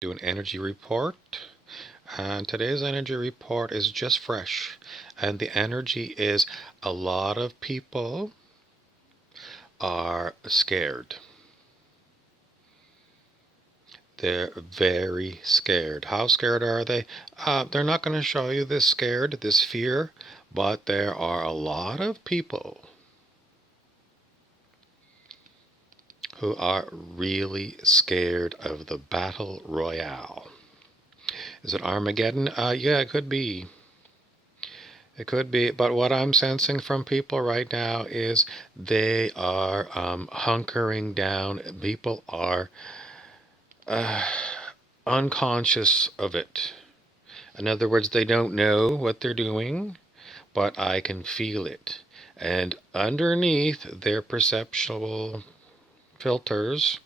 Do an energy report. And today's energy report is just fresh. And the energy is a lot of people are scared. They're very scared. How scared are they? They're not going to show you this scared, this fear, but there are a lot of people who are really scared of the Battle Royale. Is it Armageddon? Yeah, it could be. It could be. But what I'm sensing from people right now is they are hunkering down. People are unconscious of it. In other words, they don't know what they're doing, but I can feel it. And underneath their perceptual filters,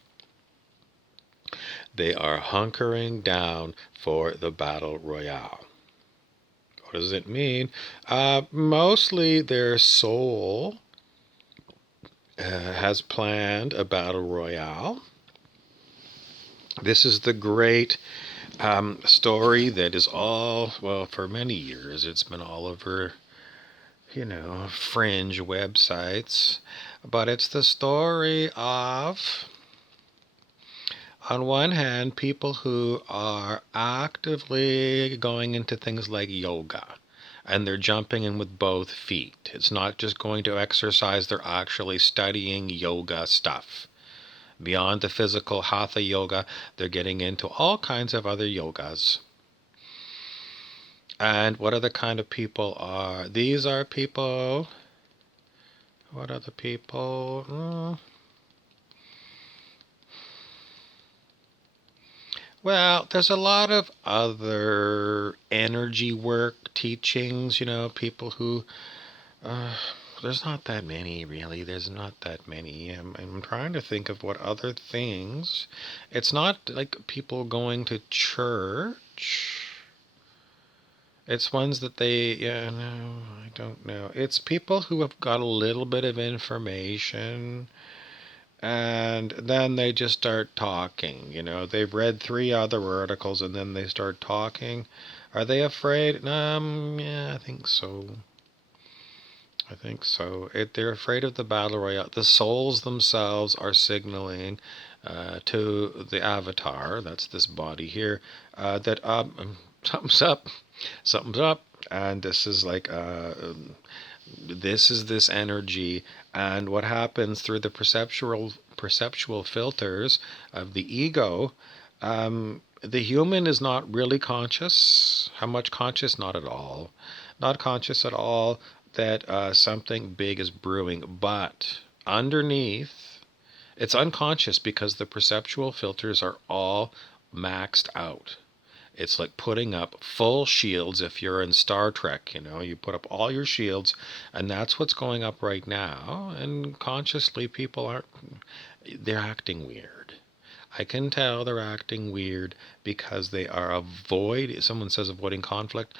they are hunkering down for the Battle Royale. What does it mean? Mostly their soul has planned a Battle Royale. This is the great story that is all, well, for many years, it's been all over, fringe websites. But it's the story of, on one hand, people who are actively going into things like yoga. And they're jumping in with both feet. It's not just going to exercise, they're actually studying yoga stuff. Beyond the physical hatha yoga, they're getting into all kinds of other yogas. And what other kind of people are? These are people. What other people? Well, there's a lot of other energy work teachings, people who. There's not that many, really. There's not that many. I'm trying to think of what other things. It's not like people going to church. It's ones that no, I don't know. It's people who have got a little bit of information and then they just start talking. They've read three other articles and then they start talking. Are they afraid? Yeah, I think so. I think so. They're afraid of the Battle Royale. The souls themselves are signaling to the avatar, that's this body here, that something's up, something's up. And this is like, this is this energy. And what happens through the perceptual filters of the ego, the human is not really conscious. How much conscious? Not at all. Not conscious at all that something big is brewing. But underneath, it's unconscious because the perceptual filters are all maxed out. It's like putting up full shields. If you're in Star Trek, you put up all your shields, and that's what's going up right now. And consciously, they're acting weird. I can tell they're acting weird because they are someone says avoiding conflict.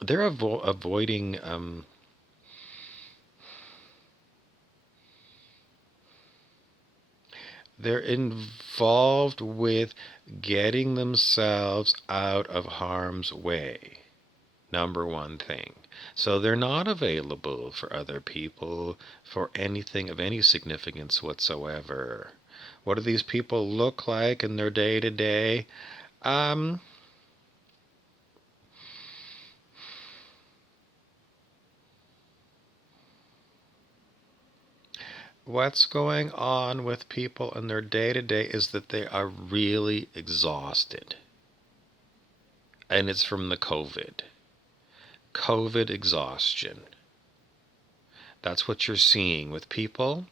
They're avoiding, they're involved with getting themselves out of harm's way. Number one thing. So they're not available for other people for anything of any significance whatsoever. What do these people look like in their day to day? What's going on with people in their day to day is that they are really exhausted. And it's from the COVID exhaustion. That's what you're seeing with people.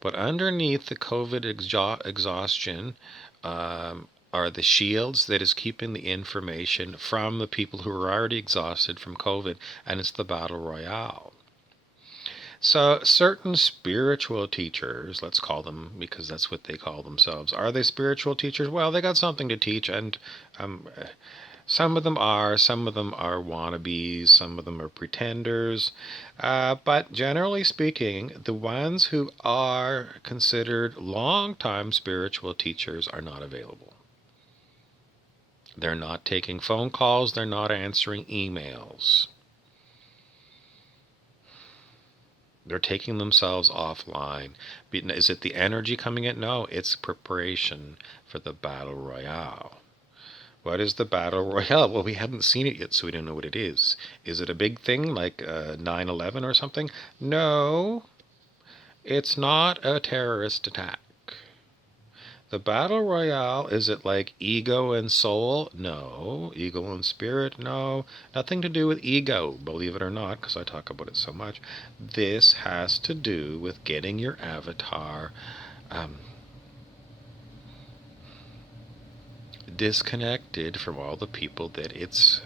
But underneath the COVID exhaustion are the shields that is keeping the information from the people who are already exhausted from COVID, and it's the Battle Royale. So certain spiritual teachers, let's call them, because that's what they call themselves. Are they spiritual teachers? Well, they got something to teach, and some of them are wannabes, some of them are pretenders. But generally speaking, the ones who are considered long-time spiritual teachers are not available. They're not taking phone calls. They're not answering emails. They're taking themselves offline. Is it the energy coming in? No, it's preparation for the Battle Royale. What is the Battle Royale? Well, we haven't seen it yet, so we don't know what it is. Is it a big thing like 9/11 or something? No, it's not a terrorist attack. The Battle Royale, is it like ego and soul? No. Ego and spirit? No. Nothing to do with ego, believe it or not, because I talk about it so much. This has to do with getting your avatar disconnected from all the people that it's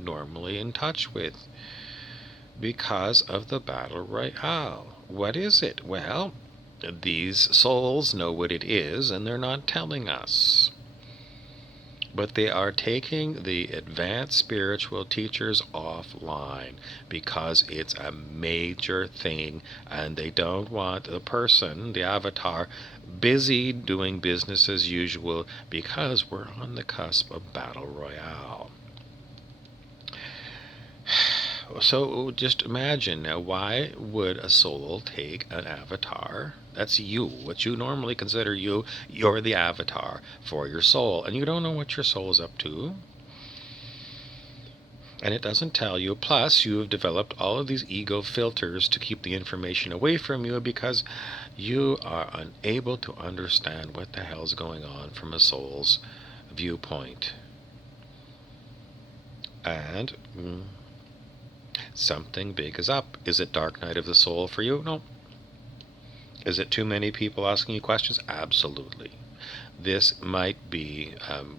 normally in touch with because of the Battle Royale. What is it? Well, these souls know what it is, and they're not telling us. But they are taking the advanced spiritual teachers offline because it's a major thing, and they don't want the person, the avatar, busy doing business as usual because we're on the cusp of Battle Royale. So just imagine now, why would a soul take an avatar? That's you. What you normally consider you, you're the avatar for your soul. And you don't know what your soul is up to. And it doesn't tell you. Plus, you have developed all of these ego filters to keep the information away from you because you are unable to understand what the hell's going on from a soul's viewpoint. And something big is up. Is it Dark Night of the Soul for you? No. Is it too many people asking you questions? Absolutely. This might be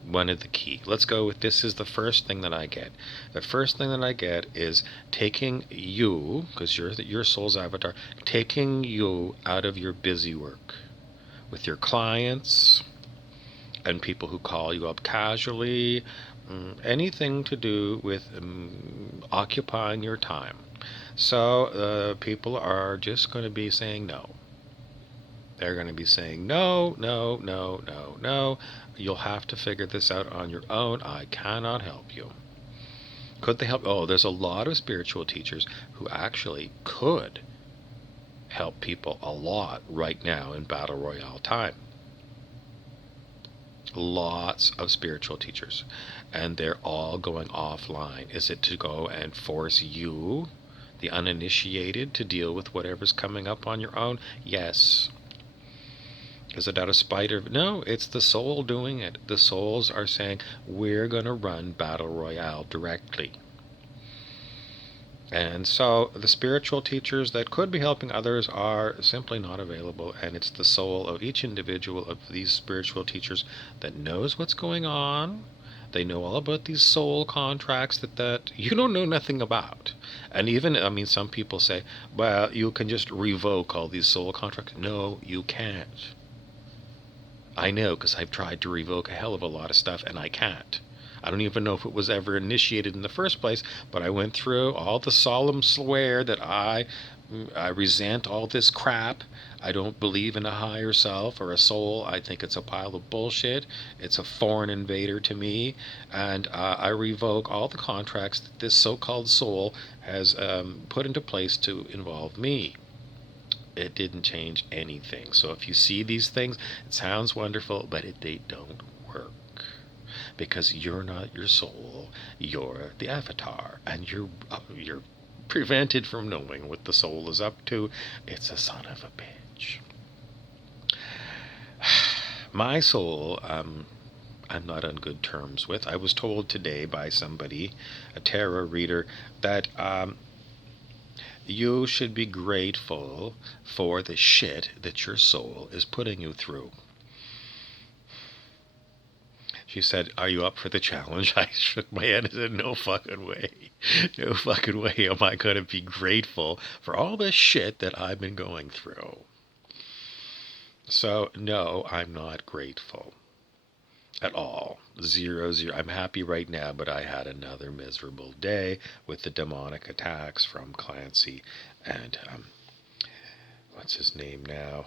one of the key. Let's go with this is the first thing that I get. The first thing that I get is taking you, because you're your soul's avatar, taking you out of your busy work with your clients and people who call you up casually, anything to do with occupying your time. So people are just going to be saying no. They're going to be saying no, no, no, no, no. You'll have to figure this out on your own. I cannot help you. Could they help? Oh, there's a lot of spiritual teachers who actually could help people a lot right now in Battle Royale time. Lots of spiritual teachers, and they're all going offline. Is it to go and force you, the uninitiated, to deal with whatever's coming up on your own? Yes. Is it out of spite or no? It's the soul doing it. The souls are saying, we're going to run Battle Royale directly. And so the spiritual teachers that could be helping others are simply not available, and it's the soul of each individual of these spiritual teachers that knows what's going on. They know all about these soul contracts that you don't know nothing about. And even, I mean, some people say, well, you can just revoke all these soul contracts. No, you can't. I know, because I've tried to revoke a hell of a lot of stuff, and I can't. I don't even know if it was ever initiated in the first place, but I went through all the solemn swear that I resent all this crap. I don't believe in a higher self or a soul. I think it's a pile of bullshit. It's a foreign invader to me. And I revoke all the contracts that this so-called soul has put into place to involve me. It didn't change anything. So if you see these things, it sounds wonderful, but they don't work. Because you're not your soul, you're the avatar, and you're prevented from knowing what the soul is up to. It's a son of a bitch. My soul, I'm not on good terms with. I was told today by somebody, a tarot reader, that you should be grateful for the shit that your soul is putting you through. She said, are you up for the challenge? I shook my head and said, no fucking way. No fucking way am I going to be grateful for all the shit that I've been going through. So, no, I'm not grateful at all. 0, 0. I'm happy right now, but I had another miserable day with the demonic attacks from Clancy and, what's his name now?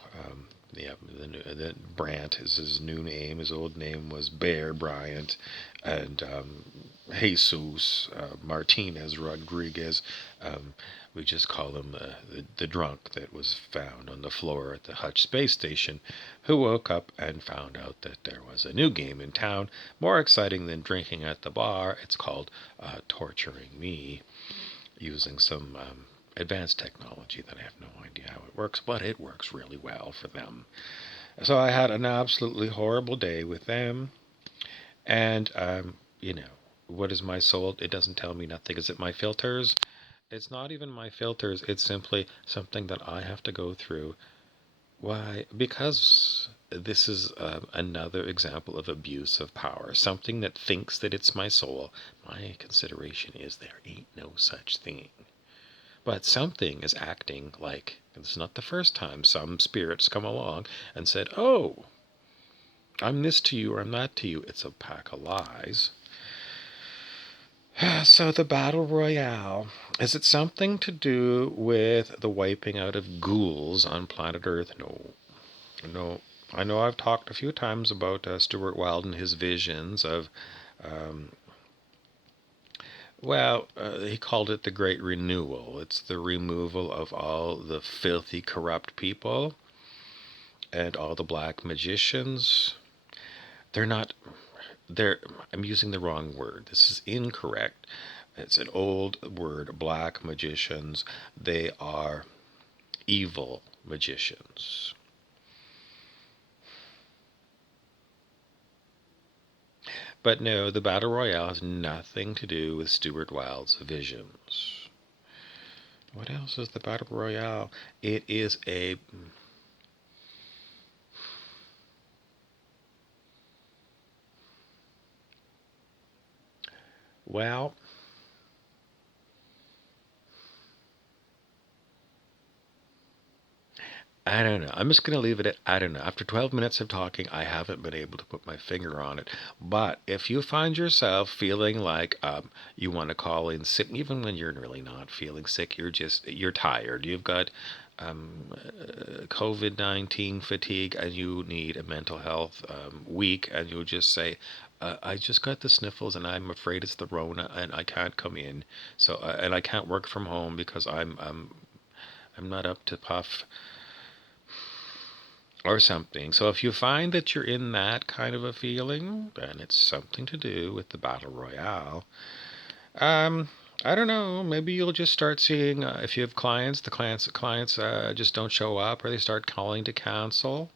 Yeah, the Brant is his new name. His old name was Bear Bryant, and Jesus Martinez Rodriguez. Um, we just call him the drunk that was found on the floor at the Hutch space station, who woke up and found out that there was a new game in town, more exciting than drinking at the bar. It's called Torturing Me, using some advanced technology that I have no idea how it works, but it works really well for them. So I had an absolutely horrible day with them. And, what is my soul? It doesn't tell me nothing. Is it my filters? It's not even my filters. It's simply something that I have to go through. Why? Because this is another example of abuse of power. Something that thinks that it's my soul. My consideration is there ain't no such thing. But something is acting like, it's not the first time some spirits come along and said, oh, I'm this to you or I'm that to you. It's a pack of lies. So the Battle Royale, is it something to do with the wiping out of ghouls on planet Earth? No. No. I know I've talked a few times about Stuart Wilde and his visions of, um, he called it the Great Renewal. It's the removal of all the filthy, corrupt people and all the black magicians. They're not, I'm using the wrong word. This is incorrect. It's an old word, black magicians. They are evil magicians. But no, the Battle Royale has nothing to do with Stuart Wilde's visions. What else is the Battle Royale? It is a... Well, I don't know. I'm just going to leave it at I don't know. After 12 minutes of talking, I haven't been able to put my finger on it. But if you find yourself feeling like you want to call in sick, even when you're really not feeling sick, you're tired. You've got COVID-19 fatigue, and you need a mental health week, and you just say, I just got the sniffles, and I'm afraid it's the Rona, and I can't come in. So, and I can't work from home because I'm not up to puff or something. So if you find that you're in that kind of a feeling, then it's something to do with the Battle Royale. Um, I don't know. Maybe you'll just start seeing if you have clients, the clients just don't show up, or they start calling to cancel.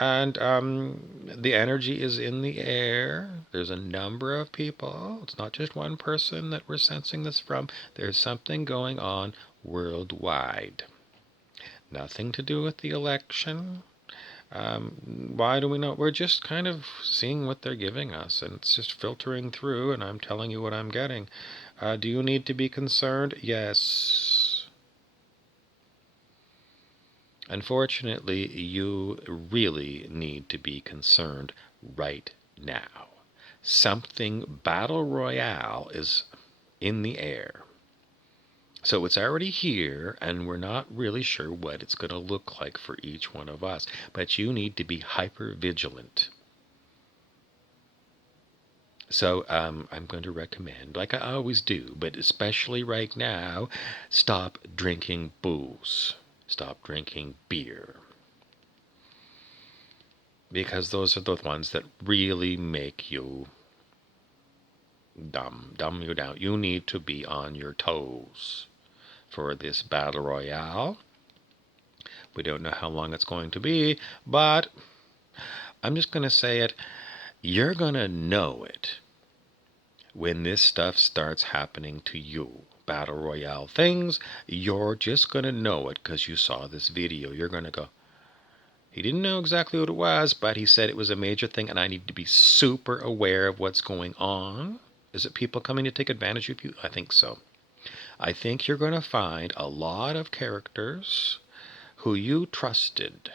And the energy is in the air. There's a number of people. It's not just one person that we're sensing this from. There's something going on worldwide. Nothing to do with the election. Why do we know? We're just kind of seeing what they're giving us, and it's just filtering through, and I'm telling you what I'm getting. Do you need to be concerned? Yes. Unfortunately, you really need to be concerned right now. Something Battle Royale is in the air. So it's already here, and we're not really sure what it's going to look like for each one of us. But you need to be hyper vigilant. So I'm going to recommend, like I always do, but especially right now, stop drinking booze. Stop drinking beer. Because those are the ones that really make you dumb you down. You need to be on your toes for this Battle Royale. We don't know how long it's going to be, but I'm just going to say it. You're going to know it when this stuff starts happening to you. Battle Royale things, you're just going to know it because you saw this video. You're going to go, he didn't know exactly what it was, but he said it was a major thing, and I need to be super aware of what's going on. Is it people coming to take advantage of you? I think so. I think you're going to find a lot of characters who you trusted,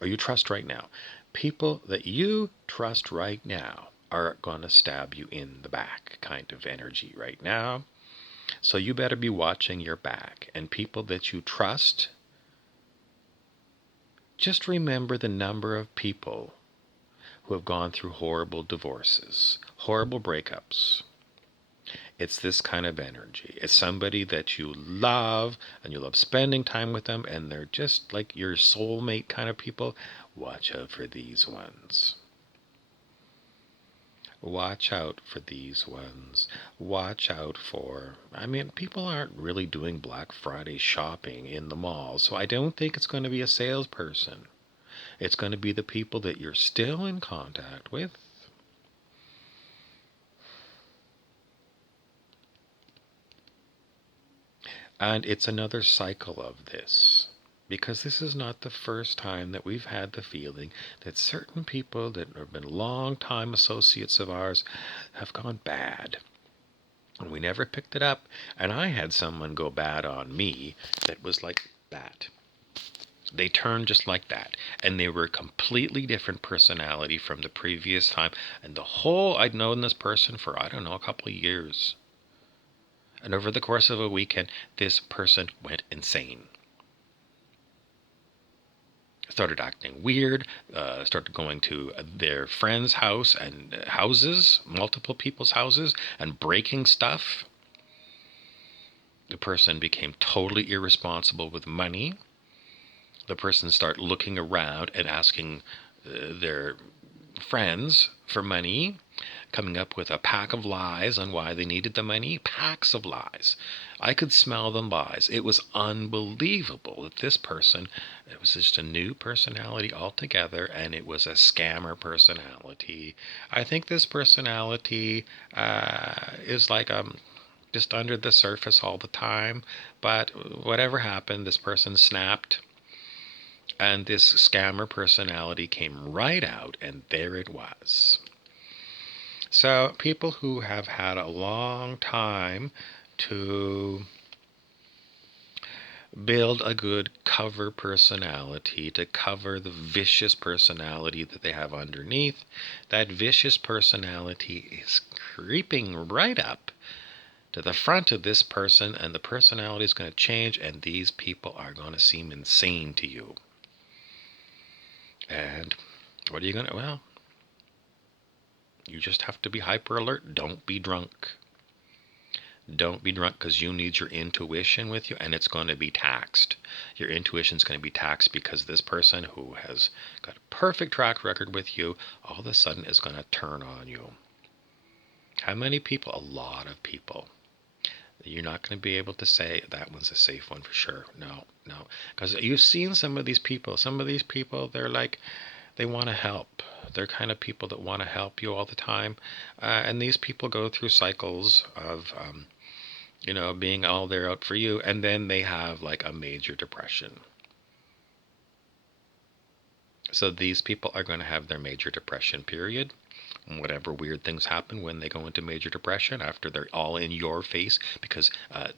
or you trust right now. People that you trust right now are going to stab you in the back kind of energy right now. So you better be watching your back. And people that you trust, Just remember the number of people who have gone through horrible divorces, horrible breakups. It's this kind of energy. It's somebody that you love and you love spending time with them, and they're just like your soulmate kind of people. Watch out for these ones. Watch out for these ones. Watch out for, I mean, people aren't really doing Black Friday shopping in the mall, so I don't think it's going to be a salesperson. It's going to be the people that you're still in contact with. And it's another cycle of this. Because this is not the first time that we've had the feeling that certain people that have been long-time associates of ours have gone bad. And we never picked it up. And I had someone go bad on me that was like that. They turned just like that. And they were a completely different personality from the previous time. And I'd known this person for, I don't know, a couple of years. And over the course of a weekend, this person went insane. Started acting weird, started going to their friends' house and houses, multiple people's houses, and breaking stuff. The person became totally irresponsible with money. The person started looking around and asking their friends for money, coming up with a pack of lies on why they needed the money. Packs of lies. I could smell the lies. It was unbelievable that this person, it was just a new personality altogether, and it was a scammer personality. I think this personality is like just under the surface all the time, but whatever happened, this person snapped. And this scammer personality came right out, and there it was. So people who have had a long time to build a good cover personality, to cover the vicious personality that they have underneath, that vicious personality is creeping right up to the front of this person, and the personality is going to change, and these people are going to seem insane to you. And what are you going to, well, you just have to be hyper alert. Don't be drunk. Don't be drunk, because you need your intuition with you, and it's going to be taxed. Your intuition's going to be taxed because this person who has got a perfect track record with you all of a sudden is going to turn on you. How many people? A lot of people. You're not going to be able to say that one's a safe one for sure. No. Because you've seen some of these people. Some of these people, they're like, they want to help. They're kind of people that want to help you all the time. And these people go through cycles of, being all there out for you. And then they have like a major depression. So these people are going to have their major depression period. Whatever weird things happen when they go into major depression after they're all in your face because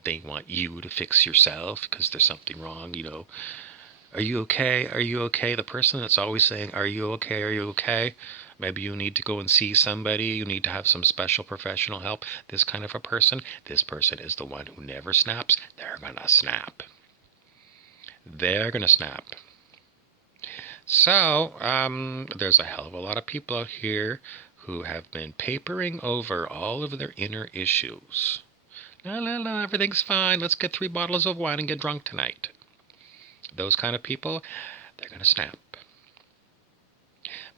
they want you to fix yourself because there's something wrong, Are you okay? Are you okay? The person that's always saying, are you okay? Are you okay? Maybe you need to go and see somebody. You need to have some special professional help. This kind of a person. This person is the one who never snaps. They're going to snap. They're going to snap. So, there's a hell of a lot of people out here who have been papering over all of their inner issues. No, everything's fine. Let's get 3 bottles of wine and get drunk tonight. Those kind of people, they're going to snap.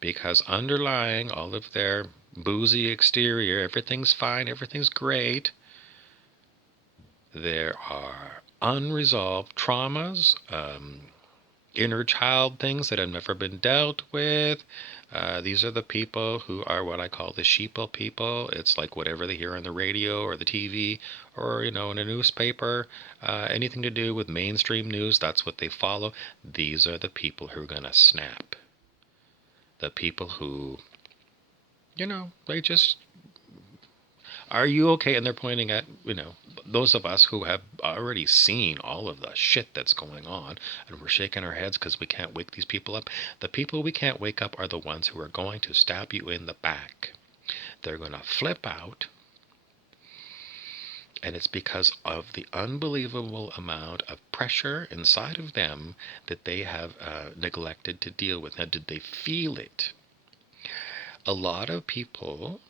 Because underlying all of their boozy exterior, everything's fine, everything's great, there are unresolved traumas, inner child things that have never been dealt with. These are the people who are what I call the sheeple people. It's like whatever they hear on the radio or the TV or, in a newspaper, anything to do with mainstream news, that's what they follow. These are the people who are going to snap. The people who, they just, are you okay? And they're pointing at, those of us who have already seen all of the shit that's going on, and we're shaking our heads because we can't wake these people up. The people we can't wake up are the ones who are going to stab you in the back. They're going to flip out, And it's because of the unbelievable amount of pressure inside of them that they have neglected to deal with. Now, did they feel it? A lot of people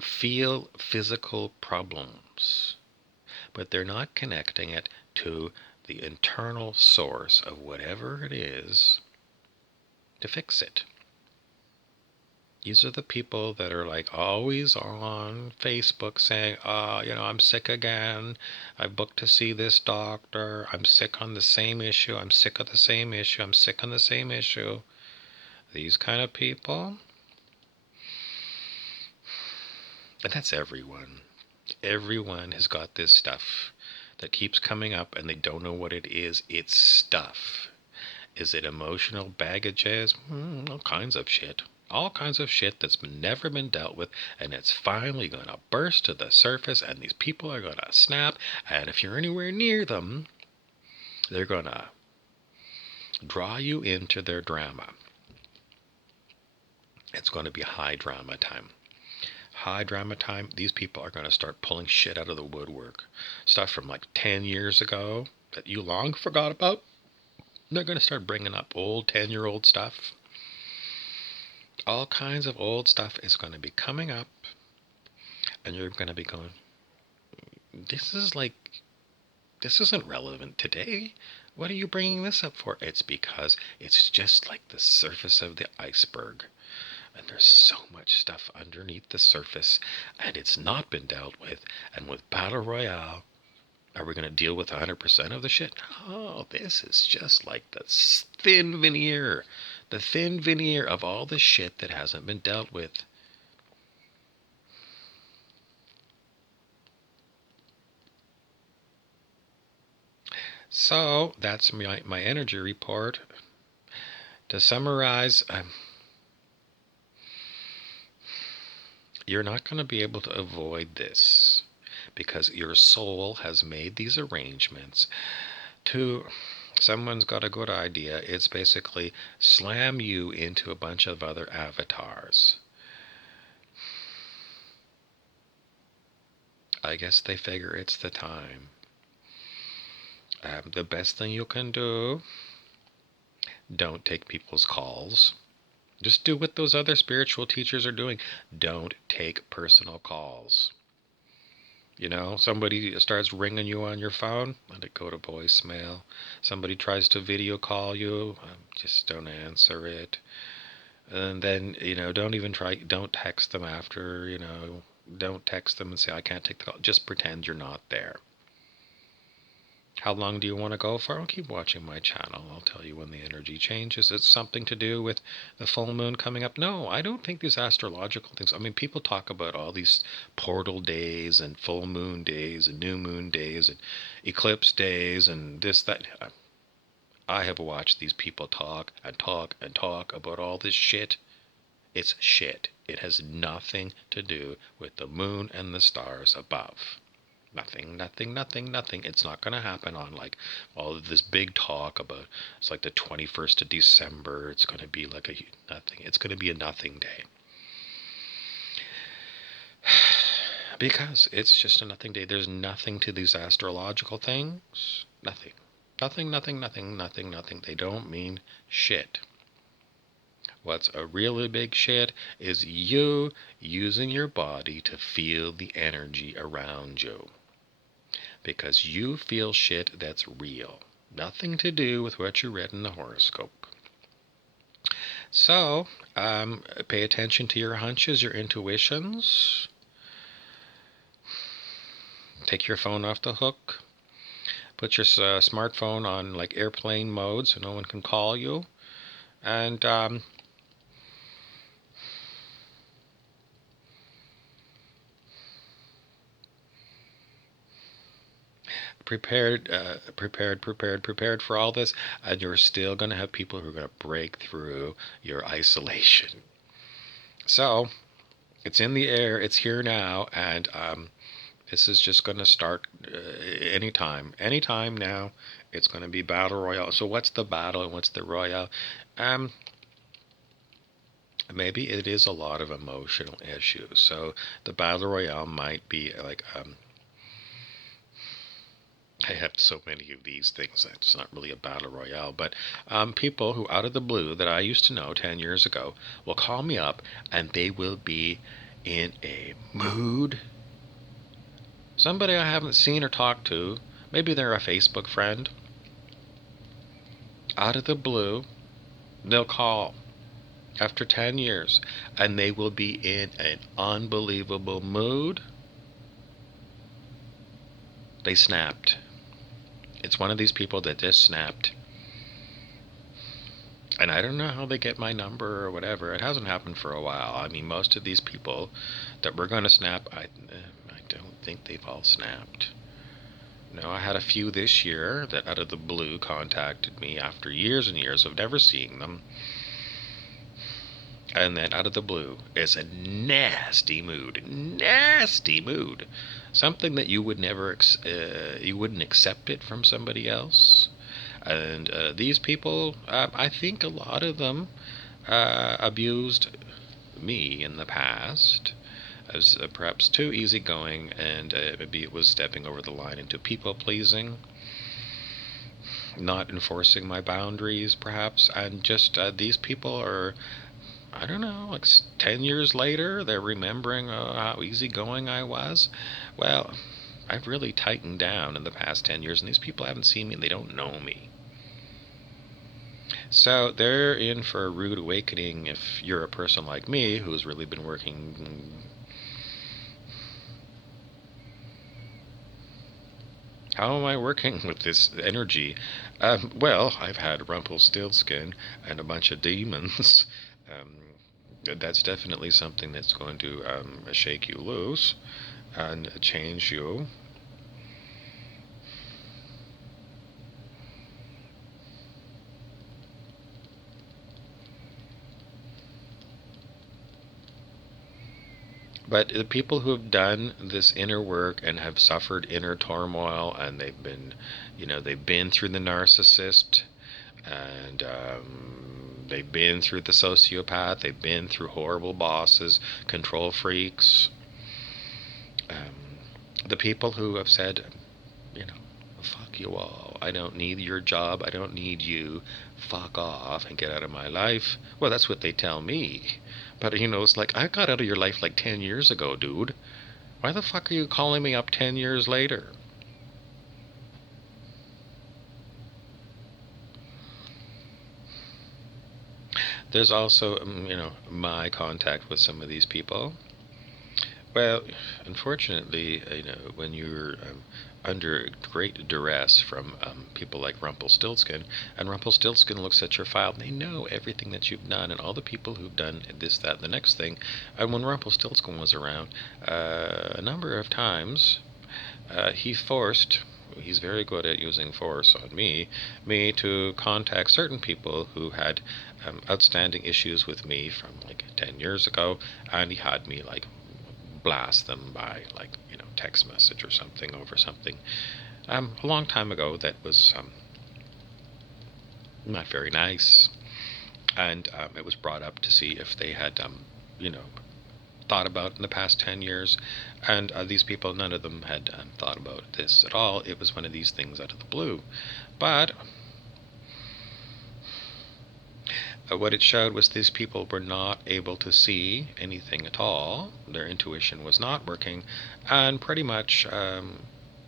feel physical problems, but they're not connecting it to the internal source of whatever it is to fix it. These are the people that are like always on Facebook saying, I'm sick again. I booked to see this doctor. I'm sick on the same issue. I'm sick of the same issue. I'm sick on the same issue. These kind of people. And that's everyone. Everyone has got this stuff that keeps coming up and they don't know what it is. It's stuff. Is it emotional baggages? All kinds of shit. All kinds of shit that's never been dealt with, and it's finally going to burst to the surface, and these people are going to snap, and if you're anywhere near them, they're going to draw you into their drama. It's going to be high drama time. High drama time, these people are going to start pulling shit out of the woodwork. Stuff from like 10 years ago that you long forgot about. They're going to start bringing up old 10-year-old stuff. All kinds of old stuff is going to be coming up, and you're going to be going, this isn't relevant today. What are you bringing this up for? It's because it's just like the surface of the iceberg. And there's so much stuff underneath the surface, and it's not been dealt with. And with Battle Royale, are we going to deal with 100% of the shit? Oh, this is just like the thin veneer. The thin veneer of all the shit that hasn't been dealt with. So that's my energy report. To summarize, you're not going to be able to avoid this because your soul has made these arrangements to, someone's got a good idea. It's basically slam you into a bunch of other avatars. I guess they figure it's the time. The best thing you can do, don't take people's calls. Just do what those other spiritual teachers are doing. Don't take personal calls. Somebody starts ringing you on your phone, let it go to voicemail. Somebody tries to video call you, just don't answer it. And then, don't text them after, don't text them and say, I can't take the call. Just pretend you're not there. How long do you want to go for? I'll keep watching my channel. I'll tell you when the energy changes. It's something to do with the full moon coming up. No, I don't think these astrological things. I mean, people talk about all these portal days and full moon days and new moon days and eclipse days and this, that. I have watched these people talk and talk and talk about all this shit. It's shit. It has nothing to do with the moon and the stars above. Nothing, nothing, nothing, nothing. It's not going to happen on like all of this big talk about it's like the 21st of December. It's going to be like a nothing. It's going to be a nothing day. Because it's just a nothing day. There's nothing to these astrological things. Nothing. Nothing, nothing, nothing, nothing, nothing. They don't mean shit. What's a really big shit is you using your body to feel the energy around you. Because you feel shit that's real. Nothing to do with what you read in the horoscope. So, pay attention to your hunches, your intuitions. Take your phone off the hook. Put your smartphone on like airplane mode so no one can call you. And prepared for all this, and you're still going to have people who are going to break through your isolation. So it's in the air, it's here now, and this is just going to start anytime now. It's going to be Battle Royale. So what's the battle and what's the Royale? Maybe it is a lot of emotional issues. So the Battle Royale might be like I have so many of these things that it's not really a battle royale, but people who out of the blue that I used to know 10 years ago will call me up and they will be in a mood. Somebody I haven't seen or talked to, maybe they're a Facebook friend, out of the blue, they'll call after 10 years and they will be in an unbelievable mood. They snapped. It's one of these people that just snapped. And I don't know how they get my number or whatever. It hasn't happened for a while. I mean, most of these people that were going to snap, I don't think they've all snapped. No, I had a few this year that out of the blue contacted me after years and years of never seeing them. And then out of the blue is a nasty mood. Nasty mood. Something that you would never, you wouldn't accept it from somebody else. And these people, I think a lot of them abused me in the past. I was perhaps too easygoing, and maybe it was stepping over the line into people pleasing, not enforcing my boundaries, perhaps. And just these people are, I don't know, like 10 years later, they're remembering how easygoing I was. Well, I've really tightened down in the past 10 years, and these people haven't seen me and they don't know me. So they're in for a rude awakening if you're a person like me who's really been working. How am I working with this energy? Well, I've had Rumpelstiltskin and a bunch of demons. That's definitely something that's going to shake you loose and change you. But the people who have done this inner work and have suffered inner turmoil, and they've been, they've been through the narcissist, and they've been through the sociopath, they've been through horrible bosses, control freaks, the people who have said, fuck you all, I don't need your job, I don't need you, fuck off and get out of my life. Well, that's what they tell me. But, it's like, I got out of your life like 10 years ago, dude. Why the fuck are you calling me up 10 years later? There's also, my contact with some of these people. Well, unfortunately, when you're under great duress from people like Rumpelstiltskin, and Rumpelstiltskin looks at your file, they know everything that you've done, and all the people who've done this, that, and the next thing. And when Rumpelstiltskin was around, a number of times, he's very good at using force on me to contact certain people who had outstanding issues with me from like 10 years ago, and he had me like blast them by like text message or something over something a long time ago that was not very nice, and it was brought up to see if they had you know thought about in the past 10 years, and these people, none of them had thought about this at all. It was one of these things out of the blue. But what it showed was these people were not able to see anything at all. Their intuition was not working, and pretty much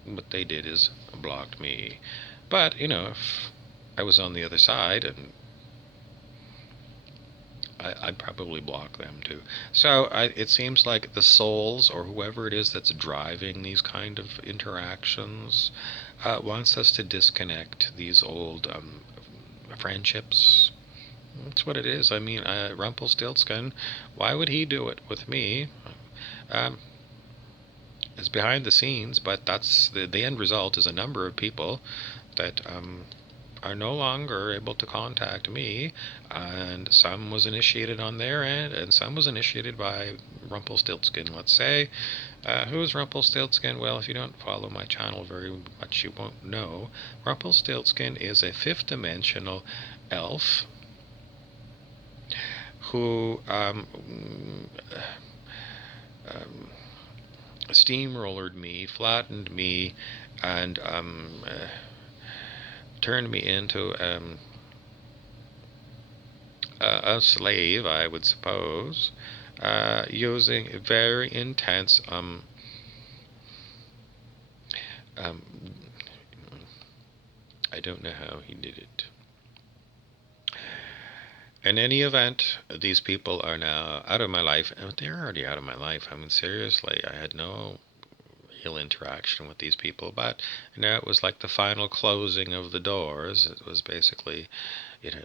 what they did is blocked me. But, if I was on the other side, and I'd probably block them too. So it seems like the souls, or whoever it is that's driving these kind of interactions, wants us to disconnect these old friendships. That's what it is. I mean, Rumpelstiltskin, why would he do it with me? Um, it's behind the scenes, but that's the end result is a number of people that are no longer able to contact me, and some was initiated on their end, and some was initiated by Rumpelstiltskin, let's say. Who's Rumpelstiltskin? Well, if you don't follow my channel very much, you won't know. Rumpelstiltskin is a fifth dimensional elf who steamrollered me, flattened me, and turned me into a slave, I would suppose, using very intense um, I don't know how he did it. In any event, these people are now out of my life. They're already out of my life. I mean, seriously, I had no real interaction with these people, but it was like the final closing of the doors. It was basically, you know,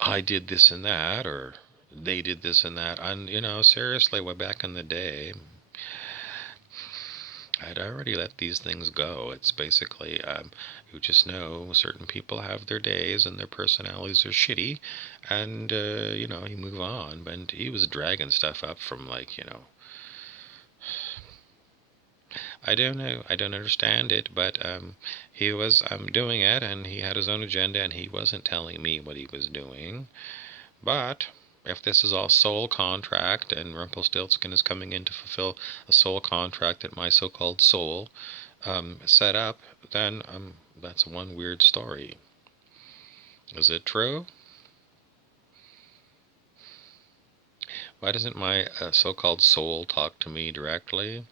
I did this and that, or they did this and that. And, seriously, way back in the day, I'd already let these things go. It's basically, you just know certain people have their days and their personalities are shitty, and, you move on. And he was dragging stuff up from, like, I don't know. I don't understand it, but he was doing it, and he had his own agenda, and he wasn't telling me what he was doing. But if this is all soul contract, and Rumpelstiltskin is coming in to fulfill a soul contract that my so-called soul set up, then that's one weird story. Is it true? Why doesn't my so-called soul talk to me directly?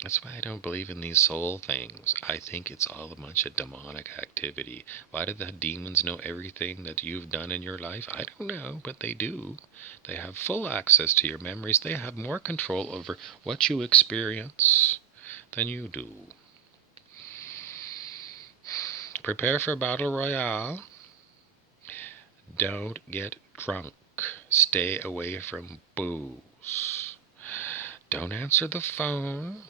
That's why I don't believe in these soul things. I think it's all a bunch of demonic activity. Why do the demons know everything that you've done in your life? I don't know, but they do. They have full access to your memories. They have more control over what you experience than you do. Prepare for Battle Royale. Don't get drunk. Stay away from booze. Don't answer the phone.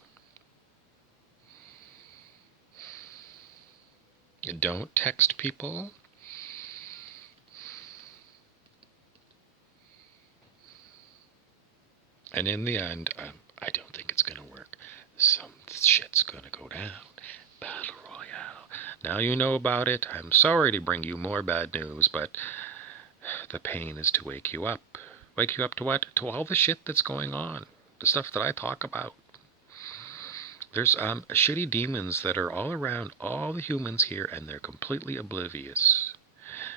Don't text people. And in the end, I don't think it's going to work. Some shit's going to go down. Battle Royale. Now you know about it. I'm sorry to bring you more bad news, but the pain is to wake you up. Wake you up to what? To all the shit that's going on. The stuff that I talk about. There's shitty demons that are all around all the humans here, and they're completely oblivious.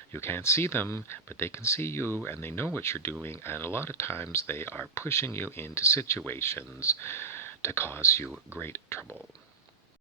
You can't see them, but they can see you, and they know what you're doing, and a lot of times they are pushing you into situations to cause you great trouble.